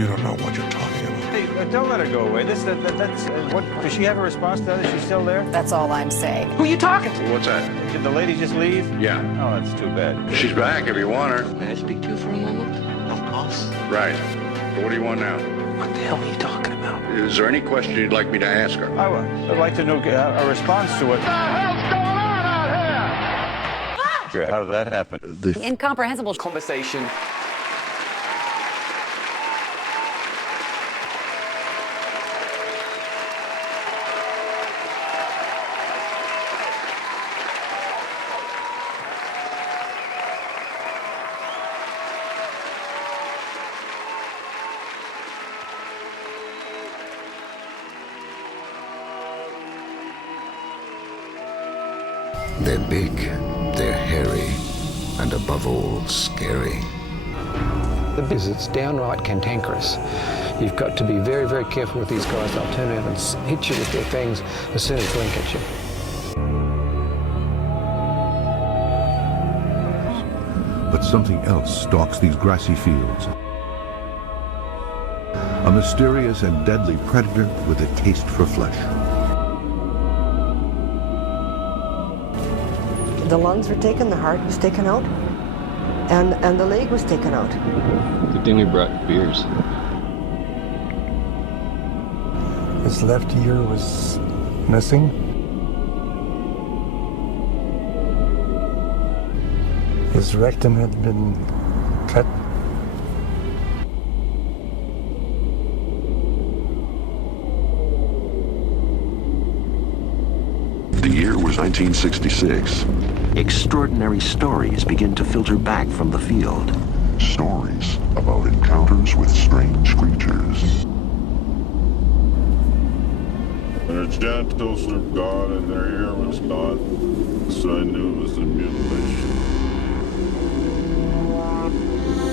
You don't know what you're talking about. Hey, don't let her go away. That's what. Does she have a response to that? Is she still there? That's all I'm saying. Who are you talking to? What's that? Did the lady just leave? Yeah. Oh, that's too bad. She's back if you want her. May I speak to you for a moment? Of course. Right. But what do you want now? What the hell are you talking about? Is there any question you'd like me to ask her? I'd like to know a response to it. What the hell's going on out here? How did that happen? The Incomprehensible Conversation. They're big, they're hairy, and above all, scary. It's downright cantankerous. You've got to be very, very careful with these guys. They'll turn around and hit you with their fangs as soon as they blink at you. But something else stalks these grassy fields. A mysterious and deadly predator with a taste for flesh. The lungs were taken, the heart was taken out, and the leg was taken out. Good thing we brought beers. His left ear was missing. His rectum had been cut. The year was 1966. Extraordinary stories begin to filter back from the field. Stories about encounters with strange creatures. Their genitals were gone and their hair was gone, so I knew it was a mutilation.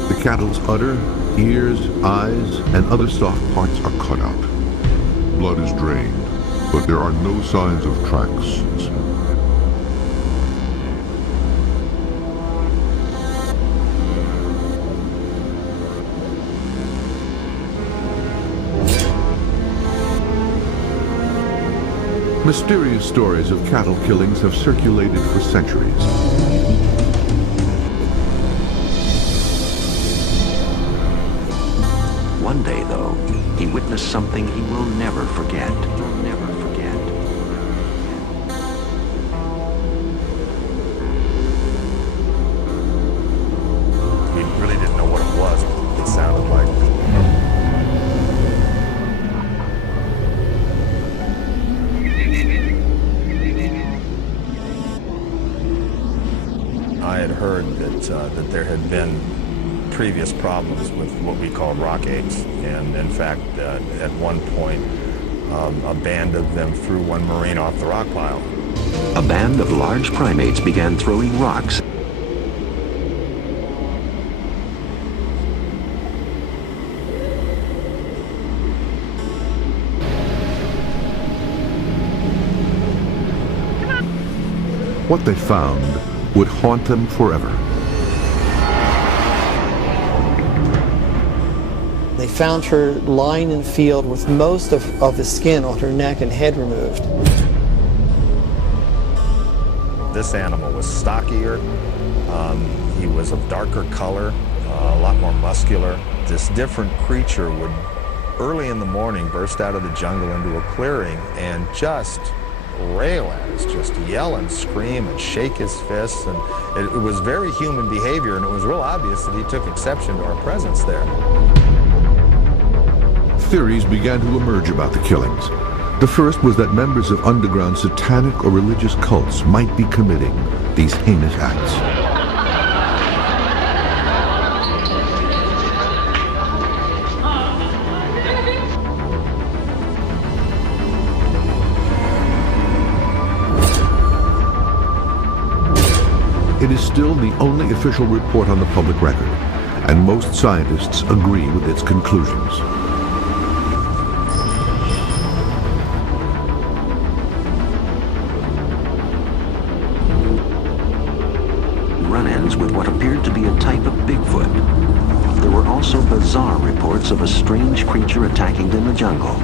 The cattle's udder, ears, eyes, and other soft parts are cut out. Blood is drained, but there are no signs of tracks. Mysterious stories of cattle killings have circulated for centuries. One day, though, he witnessed something he will never forget. Never forget. We really didn't know what it was. It sounded like. I had heard that there had been previous problems with what we call rock apes, and in fact, at one point, a band of them threw one Marine off the rock pile. A band of large primates began throwing rocks. What they found would haunt them forever. They found her lying in the field with most of the skin on her neck and head removed. This animal was stockier. He was of darker color, a lot more muscular. This different creature would, early in the morning, burst out of the jungle into a clearing and just rail at us, just yell and scream and shake his fists, and it was very human behavior, and it was real obvious that he took exception to our presence there. Theories began to emerge about the killings. The first was that members of underground satanic or religious cults might be committing these heinous acts. It is still the only official report on the public record, and most scientists agree with its conclusions. Run-ins with what appeared to be a type of Bigfoot. There were also bizarre reports of a strange creature attacking in the jungle.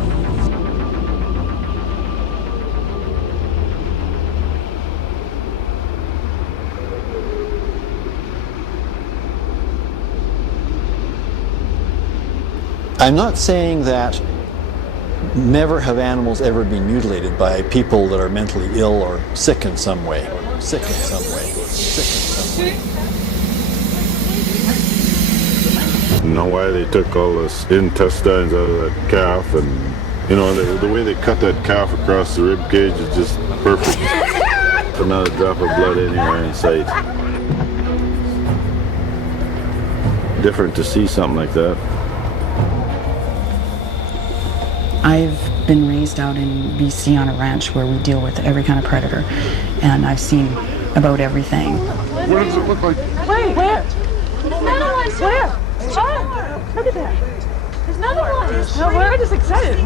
I'm not saying that never have animals ever been mutilated by people that are mentally ill or sick in some way. Sick in some way. Sick in some way. You know why they took all the intestines out of that calf, and you know the way they cut that calf across the rib cage is just perfect. But not a drop of blood anywhere in sight. Different to see something like that. I've been raised out in BC on a ranch where we deal with every kind of predator, and I've seen about everything. What does it look like? Wait, where? There's another one. Where? Oh, look at that. There's another one. No, we're just excited.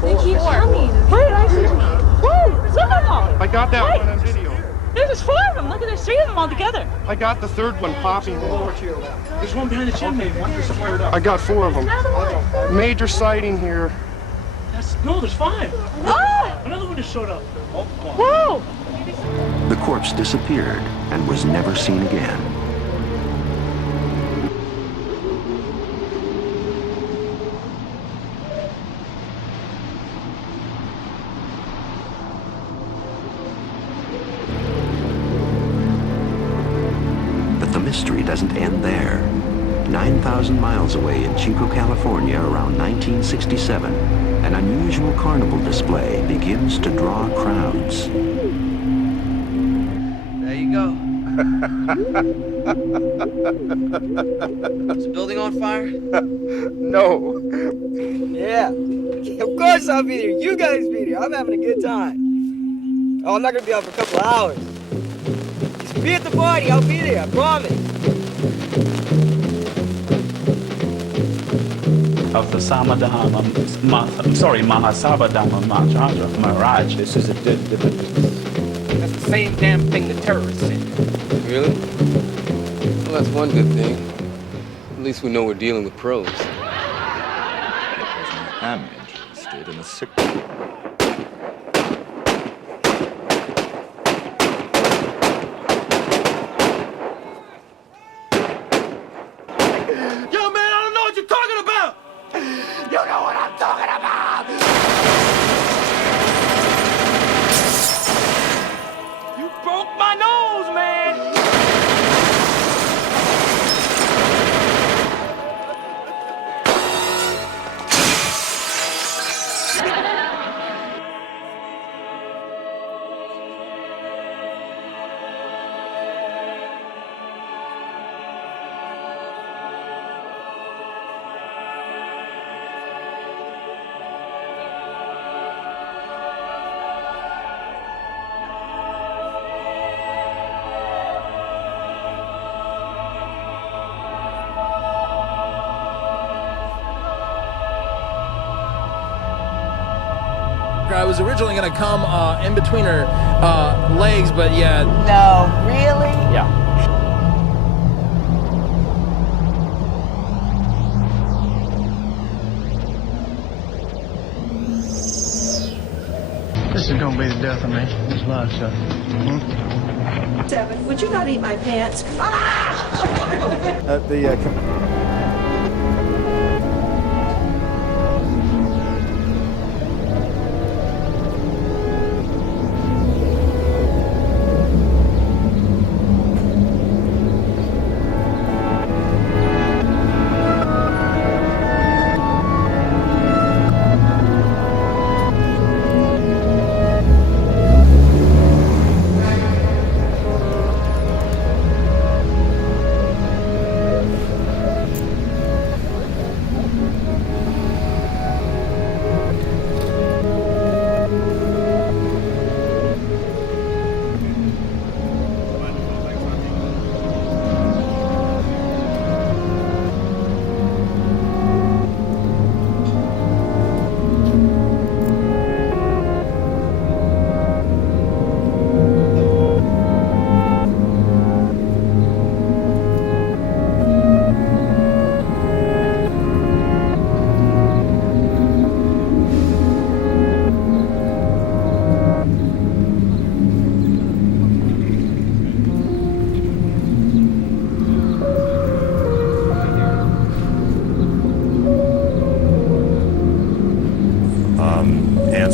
They keep coming. Wait, I see. Whoa, look at them. I got that one on video. There's 4 of them. Look at, there's 3 of them all together. I got the third one popping. There's one behind the chimney. One just flared up. I got 4 of them. Major sighting here. No, there's 5. Oh! Another one just showed up. Whoa! The corpse disappeared and was never seen again. But the mystery doesn't end there. 9,000 miles away in Chico, California, around 1967, an unusual carnival display begins to draw crowds. There you go. Is the building on fire? No. Yeah. Of course I'll be there. You guys be there. I'm having a good time. Oh, I'm not gonna be out for a couple of hours. Just be at the party. I'll be there. I promise. Of the Samadhama, Mahasabadama Maharaj. This is a different. That's the same damn thing the terrorists said. Really? Well, that's one good thing. At least we know we're dealing with pros. I'm interested in a sick. I was originally going to come in between her legs, but yeah. No, really? Yeah. This is going to be the death of me. This live stuff. 7, would you not eat my pants?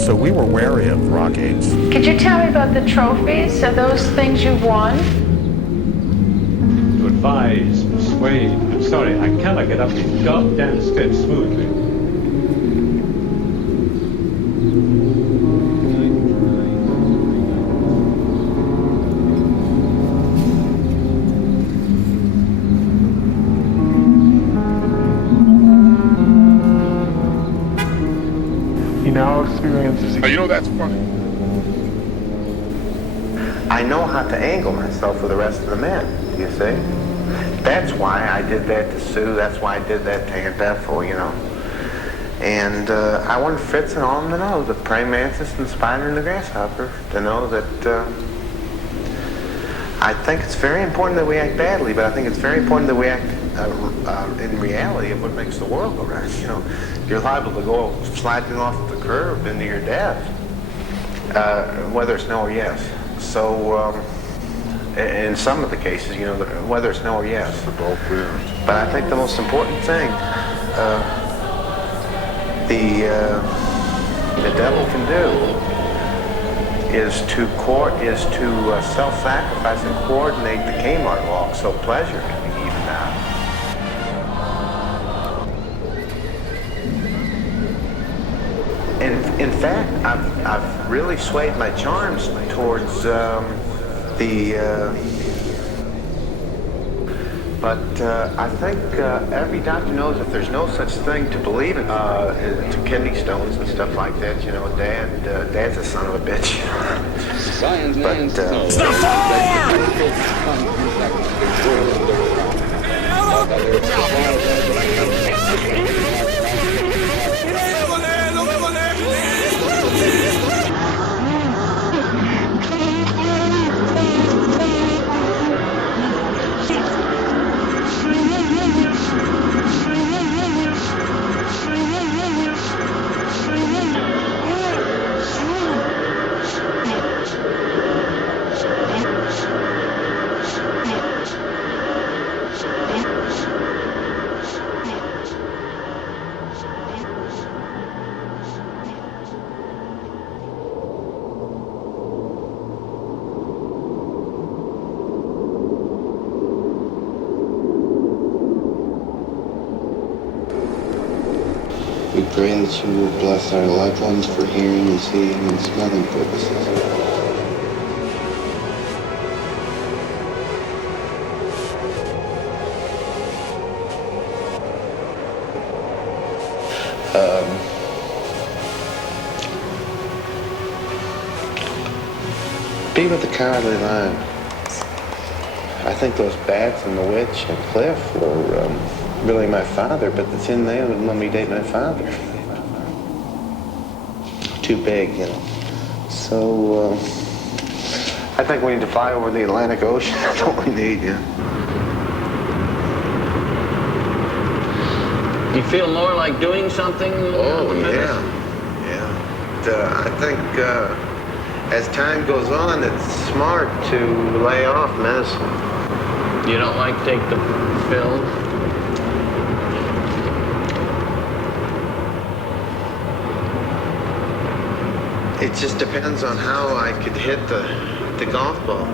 So we were wary of rock apes. Could you tell me about the trophies? Are those things you've won? To advise, persuade. I'm sorry, I cannot get up these goddamn steps smoothly. He now experiences. You know, that's funny. I know how to angle myself for the rest of the men, you see? That's why I did that to Sue, that's why I did that to Aunt Bethel, you know? And I wanted Fritz and all of them to know, the praying mantis and the spider and the grasshopper, to know that I think it's very important that we act badly, but I think it's very important that we act in reality of what makes the world go round. You know, you're liable to go sliding off the curb into your death, whether it's no or yes. So, in some of the cases, you know, whether it's no or yes. But I think the most important thing the devil can do is to self-sacrifice and coordinate the Kmart walk so pleasure can be evened out. In fact, I've really swayed my charms towards but I think every doctor knows if there's no such thing to believe in, to kidney stones and stuff like that, you know, Dad's a son of a bitch. Science, but, We pray that you will bless our loved ones for hearing and seeing and smelling purposes. Be with the Cowardly Lion. I think those bats and the witch and Cliff were really my father, but the Tin Man wouldn't let me date my father. Too big, you know. So, I think we need to fly over the Atlantic Ocean. That's what we need, yeah. You feel more like doing something? Oh, yeah. I think as time goes on, it's smart to lay off medicine. You don't like to take the pill? It just depends on how I could hit the golf ball.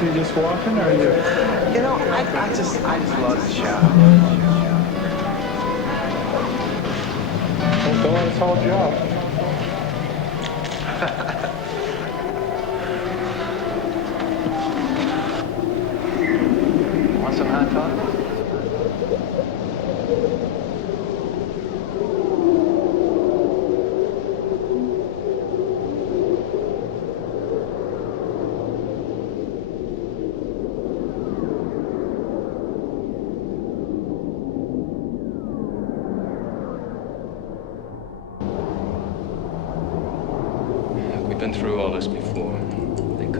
You just walking, or you? You know, I just love the show. Well, don't let us hold you up. Want some hot dog?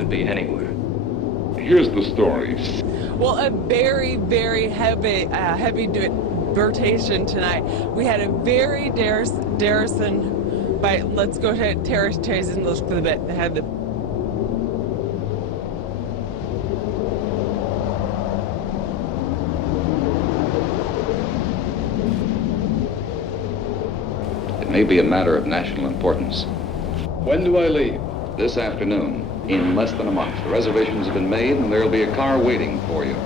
could be anywhere. Here's the story. Well, a very, very heavy rotation tonight. We had a very Darrison, by let's go to terrace and look for the bit. They had the It may be a matter of national importance. When do I leave? This afternoon, in less than a month. The reservations have been made and there'll be a car waiting for you.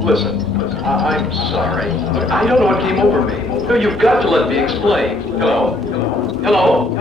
Listen, I'm sorry. I don't know what came over me. No, you've got to let me explain. Hello? Hello?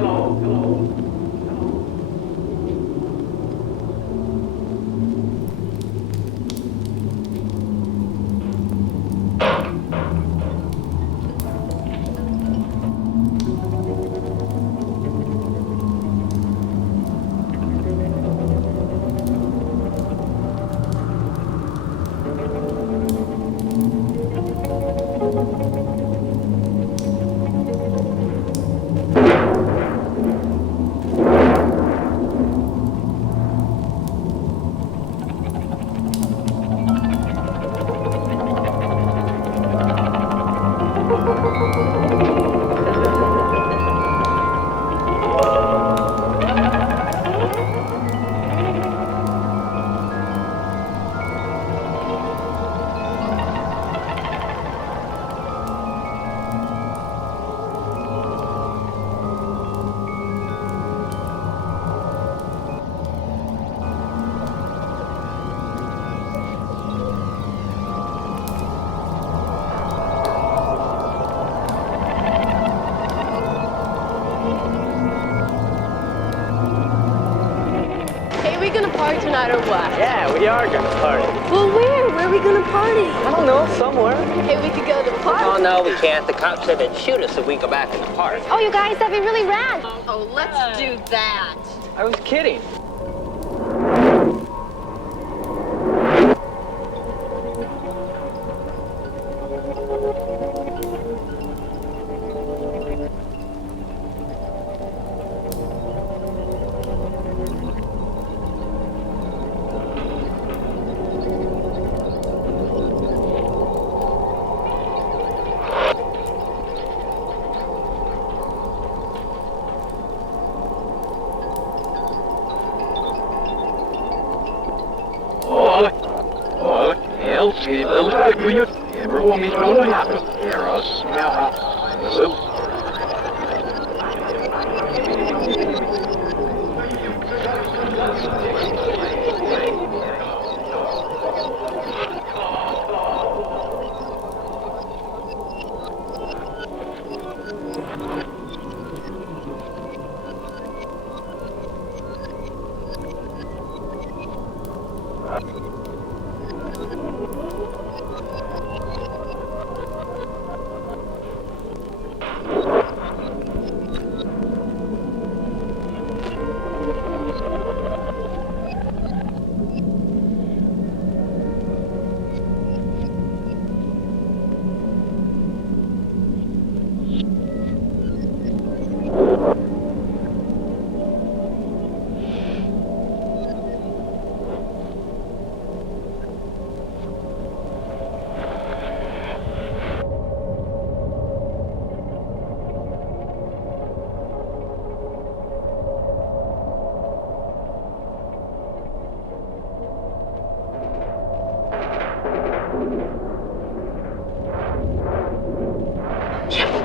Tonight or what? Yeah, we are gonna party. Well, where? Where are we gonna party? I don't know, somewhere. Hey, we could go to the park. Oh, no, we can't. The cops said they'd shoot us if we go back in the park. Oh, you guys, that'd be really rad. Oh, let's do that. I was kidding.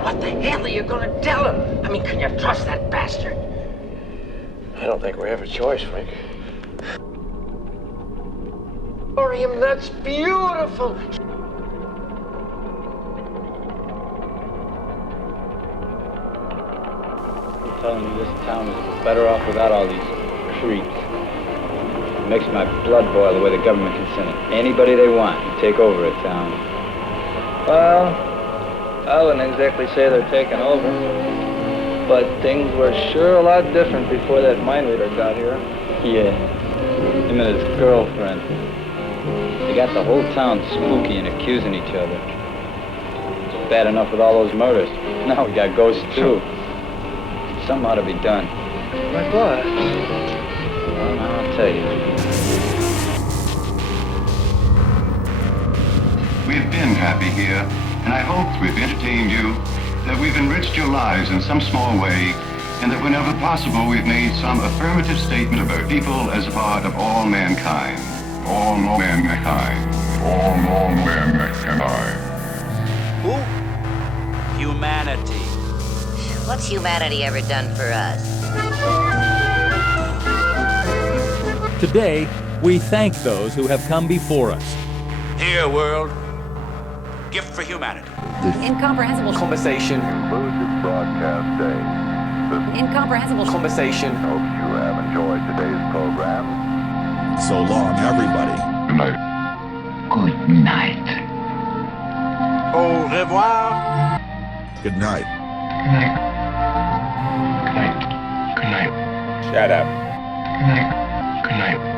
What the hell are you gonna tell him? I mean, can you trust that bastard? I don't think we have a choice, Frank. Orium, that's beautiful. I'm telling you, this town is better off without all these creeps. It makes my blood boil the way the government can send anybody they want to take over a town. Well, I wouldn't exactly say they're taking over, but things were sure a lot different before that mind reader got here. Yeah, him and his girlfriend. They got the whole town spooky and accusing each other. It's bad enough with all those murders. Now we got ghosts too. Something ought to be done. Like what? Well, now I'll tell you. We've been happy here, and I hope we've entertained you, that we've enriched your lives in some small way, and that whenever possible we've made some affirmative statement about people as a part of all mankind. All mankind. All mankind. Who? Humanity. What's humanity ever done for us? Today, we thank those who have come before us. Here, world. Gift for humanity. Incomprehensible conversation. Broadcast day. Incomprehensible conversation. Hope you have enjoyed today's program. So long, everybody. Good night. Good night. Au revoir. Good night. Good night. Good night. Good night. Shut up. Good night. Good night.